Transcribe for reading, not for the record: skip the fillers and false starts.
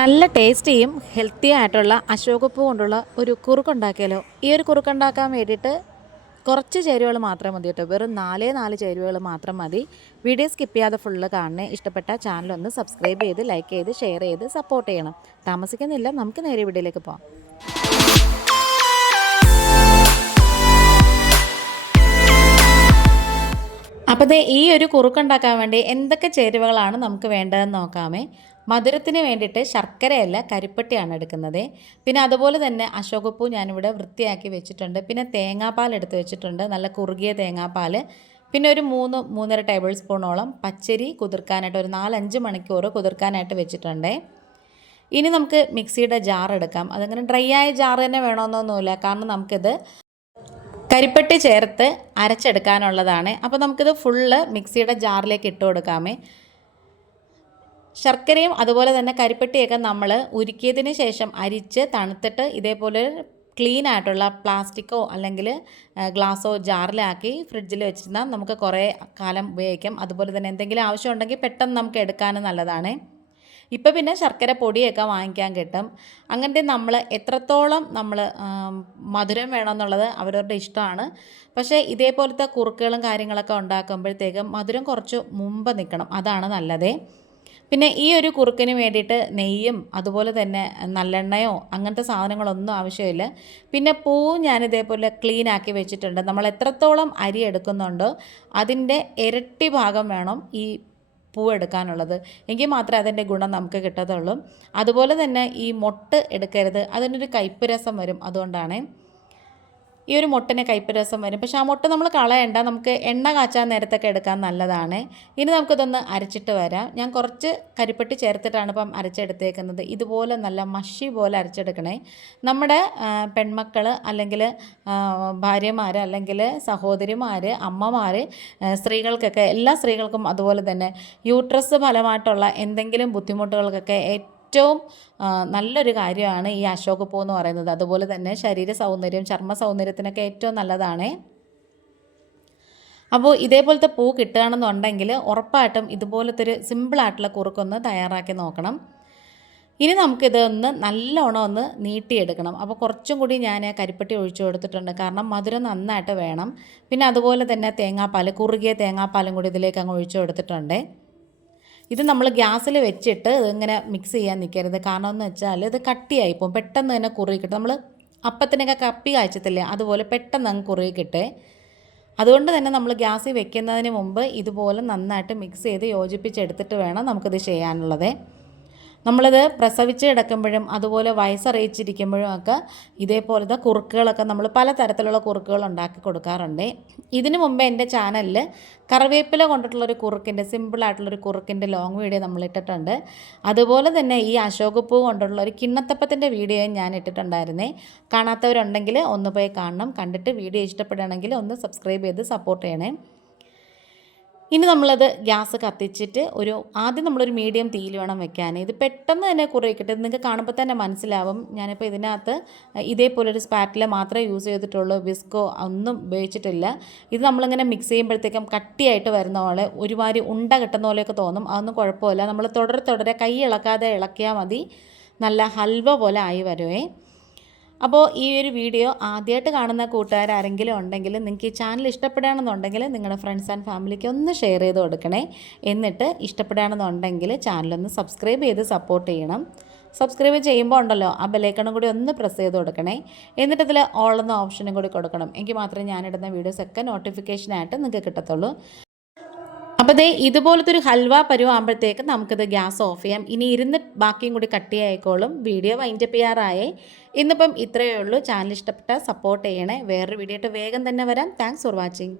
നല്ല ടേസ്റ്റിയും ഹെൽത്തി ആയിട്ടുള്ള അശോകപ്പൂ കൊണ്ടുള്ള ഒരു കുറുക്കുണ്ടാക്കിയാലോ. ഈ ഒരു കുറുക്കുണ്ടാക്കാൻ വേണ്ടിയിട്ട് കുറച്ച് ചേരുവകൾ മാത്രം മതി കേട്ടോ. വെറും നാല് ചേരുവകൾ മാത്രം മതി. വീഡിയോ സ്കിപ്പ് ചെയ്യാതെ ഫുള്ള് കാണണേ. ഇഷ്ടപ്പെട്ട ചാനലൊന്ന് സബ്സ്ക്രൈബ് ചെയ്ത് ലൈക്ക് ചെയ്ത് ഷെയർ ചെയ്ത് സപ്പോർട്ട് ചെയ്യണം. താമസിക്കുന്നില്ല, നമുക്ക് നേരെ വീഡിയോയിലേക്ക് പോകാം. അപ്പോൾ ഈ ഒരു കുറുക്കുണ്ടാക്കാൻ വേണ്ടി എന്തൊക്കെ ചേരുവകളാണ് നമുക്ക് വേണ്ടതെന്ന് നോക്കാമേ. മധുരത്തിന് വേണ്ടിയിട്ട് ശർക്കരയല്ല, കരിപ്പട്ടിയാണ് എടുക്കുന്നത്. പിന്നെ അതുപോലെ തന്നെ അശോകപ്പൂ ഞാനിവിടെ വൃത്തിയാക്കി വെച്ചിട്ടുണ്ട്. പിന്നെ തേങ്ങാപ്പാൽ എടുത്ത് വെച്ചിട്ടുണ്ട്, നല്ല കുറുകിയ തേങ്ങാപ്പാൽ. പിന്നെ ഒരു 3-3.5 ടേബിൾ സ്പൂണോളം പച്ചരി കുതിർക്കാനായിട്ട് ഒരു 4-5 മണിക്കൂർ കുതിർക്കാനായിട്ട് വെച്ചിട്ടുണ്ട്. ഇനി നമുക്ക് മിക്സിയുടെ ജാർ എടുക്കാം. അതങ്ങനെ ഡ്രൈ ആയ ജാർ തന്നെ വേണമെന്നൊന്നുമില്ല, കാരണം നമുക്കിത് കരിപ്പട്ടി ചേർത്ത് അരച്ചെടുക്കാനുള്ളതാണ്. അപ്പോൾ നമുക്കിത് ഫുള്ള് മിക്സിയുടെ ജാറിലേക്ക് ഇട്ട് കൊടുക്കാമേ. ശർക്കരയും അതുപോലെ തന്നെ കരിപ്പട്ടിയൊക്കെ നമ്മൾ ഉരുക്കിയതിന് ശേഷം അരിച്ച് തണുത്തിട്ട് ഇതേപോലെ ക്ലീൻ ആയിട്ടുള്ള പ്ലാസ്റ്റിക്കോ അല്ലെങ്കിൽ ഗ്ലാസ്സോ ജാറിലാക്കി ഫ്രിഡ്ജിൽ വെച്ചിരുന്നാൽ നമുക്ക് കുറേ കാലം ഉപയോഗിക്കാം. അതുപോലെ തന്നെ എന്തെങ്കിലും ആവശ്യമുണ്ടെങ്കിൽ പെട്ടെന്ന് നമുക്ക് എടുക്കാനും നല്ലതാണ്. ഇപ്പം പിന്നെ ശർക്കര പൊടിയൊക്കെ വാങ്ങിക്കാൻ കിട്ടും. അങ്ങനത്തെ നമ്മൾ എത്രത്തോളം മധുരം വേണമെന്നുള്ളത് അവരവരുടെ ഇഷ്ടമാണ്. പക്ഷേ ഇതേപോലത്തെ കുറുക്കുകളും കാര്യങ്ങളൊക്കെ ഉണ്ടാക്കുമ്പോഴത്തേക്കും മധുരം കുറച്ച് മുമ്പ് നിൽക്കണം, അതാണ് നല്ലത്. പിന്നെ ഈ ഒരു കുറുക്കിന് വേണ്ടിയിട്ട് നെയ്യും അതുപോലെ തന്നെ നല്ലെണ്ണയോ അങ്ങനത്തെ സാധനങ്ങളൊന്നും ആവശ്യമില്ല. പിന്നെ പൂവും ഞാനിതേപോലെ ക്ലീൻ ആക്കി വെച്ചിട്ടുണ്ട്. നമ്മൾ എത്രത്തോളം അരി എടുക്കുന്നുണ്ടോ അതിൻ്റെ ഇരട്ടി ഭാഗം വേണം ഈ പൂവ് എടുക്കാനുള്ളത്, എങ്കിൽ മാത്രമേ അതിൻ്റെ ഗുണം നമുക്ക് കിട്ടത്തുള്ളൂ. അതുപോലെ തന്നെ ഈ മൊട്ട് എടുക്കരുത്, അതിനൊരു കയ്പ്പ് രസം വരും, അതുകൊണ്ടാണ്. ഈ ഒരു മുട്ടിന് കയ്പ്പ് രസം വരും. പക്ഷേ ആ മുട്ട നമ്മൾ കളയണ്ട, നമുക്ക് എണ്ണ കാച്ചാൻ നേരത്തൊക്കെ എടുക്കാൻ നല്ലതാണ്. ഇനി നമുക്കിതൊന്ന് അരച്ചിട്ട് വരാം. ഞാൻ കുറച്ച് കരിപ്പട്ടി ചേർത്തിട്ടാണ് ഇപ്പം അരച്ചെടുത്തേക്കുന്നത്. ഇതുപോലെ നല്ല മഷി പോലെ അരച്ചെടുക്കണേ. നമ്മുടെ പെൺമക്കൾ അല്ലെങ്കിൽ ഭാര്യമാർ അല്ലെങ്കിൽ സഹോദരിമാർ, അമ്മമാർ, സ്ത്രീകൾക്കൊക്കെ, എല്ലാ സ്ത്രീകൾക്കും അതുപോലെ തന്നെ യൂട്രസ് ഫലമായിട്ടുള്ള എന്തെങ്കിലും ബുദ്ധിമുട്ടുകൾക്കൊക്കെ ഏറ്റവും നല്ലൊരു കാര്യമാണ് ഈ അശോകപ്പൂ എന്ന് പറയുന്നത്. അതുപോലെ തന്നെ ശരീര സൗന്ദര്യം, ചർമ്മ സൗന്ദര്യത്തിനൊക്കെ ഏറ്റവും നല്ലതാണ്. അപ്പോൾ ഇതേപോലത്തെ പൂ കിട്ടുകയാണെന്നുണ്ടെങ്കിൽ ഉറപ്പായിട്ടും ഇതുപോലത്തെ ഒരു സിമ്പിളായിട്ടുള്ള കുറുക്കൊന്ന് തയ്യാറാക്കി നോക്കണം. ഇനി നമുക്കിതൊന്ന് നല്ലോണം ഒന്ന് നീട്ടിയെടുക്കണം. അപ്പോൾ കുറച്ചും കൂടി ഞാൻ കരിപ്പട്ടി ഒഴിച്ചു കൊടുത്തിട്ടുണ്ട്, കാരണം മധുരം നന്നായിട്ട് വേണം. പിന്നെ അതുപോലെ തന്നെ തേങ്ങാപ്പാൽ, കുറുകിയ തേങ്ങാപ്പാലും കൂടി ഇതിലേക്ക് അങ്ങ് ഒഴിച്ചു കൊടുത്തിട്ടുണ്ട്. ഇത് നമ്മൾ ഗ്യാസിൽ വെച്ചിട്ട് ഇതിങ്ങനെ മിക്സ് ചെയ്യാൻ നിൽക്കരുത്. കാരണം എന്ന് വെച്ചാൽ ഇത് കട്ടിയായിപ്പോൾ പെട്ടെന്ന് തന്നെ കുറുകി കിട്ടും. നമ്മൾ അപ്പത്തിനൊക്കെ കപ്പി കായ്ച്ചത്തില്ലേ, അതുപോലെ പെട്ടെന്ന് അങ്ങ് കുറുകി കിട്ടേ. അതുകൊണ്ട് തന്നെ നമ്മൾ ഗ്യാസിൽ വെക്കുന്നതിന് മുമ്പ് ഇതുപോലെ നന്നായിട്ട് മിക്സ് ചെയ്ത് യോജിപ്പിച്ചെടുത്തിട്ട് വേണം നമുക്കിത് ചെയ്യാനുള്ളത്. നമ്മളിത് പ്രസവിച്ച് കിടക്കുമ്പോഴും അതുപോലെ വയസ്സറിയിച്ചിരിക്കുമ്പോഴും ഒക്കെ ഇതേപോലത്തെ കുറുക്കുകളൊക്കെ നമ്മൾ പലതരത്തിലുള്ള കുറുക്കുകൾ ഉണ്ടാക്കി കൊടുക്കാറുണ്ട്. ഇതിനു മുമ്പ് എൻ്റെ ചാനലിൽ കറിവേപ്പില കൊണ്ടിട്ടുള്ളൊരു കുറുക്കിൻ്റെ, സിമ്പിളായിട്ടുള്ളൊരു കുറുക്കിൻ്റെ ലോങ് വീഡിയോ നമ്മൾ ഇട്ടിട്ടുണ്ട്. അതുപോലെ തന്നെ ഈ അശോകപ്പൂ കൊണ്ടുള്ള ഒരു കിണ്ണത്തപ്പത്തിൻ്റെ വീഡിയോയും ഞാൻ ഇട്ടിട്ടുണ്ടായിരുന്നേ. കാണാത്തവരുണ്ടെങ്കിൽ ഒന്ന് പോയി കാണണം. കണ്ടിട്ട് വീഡിയോ ഇഷ്ടപ്പെടുകയാണെങ്കിൽ ഒന്ന് സബ്സ്ക്രൈബ് ചെയ്ത് സപ്പോർട്ട് ചെയ്യണേ. ഇനി നമ്മളത് ഗ്യാസ് കത്തിച്ചിട്ട് ആദ്യം നമ്മളൊരു മീഡിയം തീയിൽ വേണം വെക്കാൻ. ഇത് പെട്ടെന്ന് തന്നെ കുറുകിക്കിട്ട് നിങ്ങൾക്ക് കാണുമ്പോൾ തന്നെ മനസ്സിലാവും. ഞാനിപ്പോൾ ഇതിനകത്ത് ഇതേപോലൊരു സ്പാറ്റില മാത്രമേ യൂസ് ചെയ്തിട്ടുള്ളൂ, വിസ്കോ ഒന്നും ഉപയോഗിച്ചിട്ടില്ല. ഇത് നമ്മളിങ്ങനെ മിക്സ് ചെയ്യുമ്പോഴത്തേക്കും കട്ടിയായിട്ട് വരുന്ന പോലെ ഒരുമാതിരി ഉണ്ട കിട്ടുന്ന പോലെയൊക്കെ തോന്നും. അതൊന്നും കുഴപ്പമില്ല. നമ്മൾ തുടരെ കൈ ഇളക്കാതെ ഇളക്കിയാൽ മതി. നല്ല ഹൽവ പോലെ ആയി വരുവേ. അപ്പോൾ ഈ ഒരു വീഡിയോ ആദ്യമായിട്ട് കാണുന്ന കൂട്ടുകാരെങ്കിലും ഉണ്ടെങ്കിൽ നിങ്ങൾക്ക് ഈ ചാനൽ ഇഷ്ടപ്പെടുകയാണെന്നുണ്ടെങ്കിൽ നിങ്ങളുടെ ഫ്രണ്ട്സ് ആൻഡ് ഫാമിലിക്ക് ഒന്ന് ഷെയർ ചെയ്ത് കൊടുക്കണേ. എന്നിട്ട് ഇഷ്ടപ്പെടുകയാണെന്നുണ്ടെങ്കിൽ ചാനലൊന്ന് സബ്സ്ക്രൈബ് ചെയ്ത് സപ്പോർട്ട് ചെയ്യണം. സബ്സ്ക്രൈബ് ചെയ്യുമ്പോൾ ഉണ്ടല്ലോ ആ ബെല്ലൈക്കണും കൂടി ഒന്ന് പ്രസ് ചെയ്ത് കൊടുക്കണേ. എന്നിട്ട് ഇതിൽ ഓൾ എന്ന ഓപ്ഷനും കൂടി കൊടുക്കണം. എങ്കിൽ മാത്രമേ ഞാനിടുന്ന വീഡിയോസൊക്കെ നോട്ടിഫിക്കേഷനായിട്ട് നിങ്ങൾക്ക് കിട്ടത്തുള്ളൂ. അപ്പോൾ ഇതുപോലത്തെ ഒരു ഹൽവ പരുവാകുമ്പോഴത്തേക്ക് നമുക്കിത് ഗ്യാസ് ഓഫ് ചെയ്യാം. ഇനി ഇരുന്ന് ബാക്കിയും കൂടി കട്ടിയായിക്കോളും. Video wind up ചെയ്യാറായേ. ഇന്നിപ്പം ഇത്രയേ ഉള്ളൂ. ചാനൽ ഇഷ്ടപ്പെട്ടാൽ സപ്പോർട്ട് ചെയ്യണേ. വേറൊരു വീഡിയോ ആയിട്ട് വേഗം തന്നെ വരാം. Thanks for watching.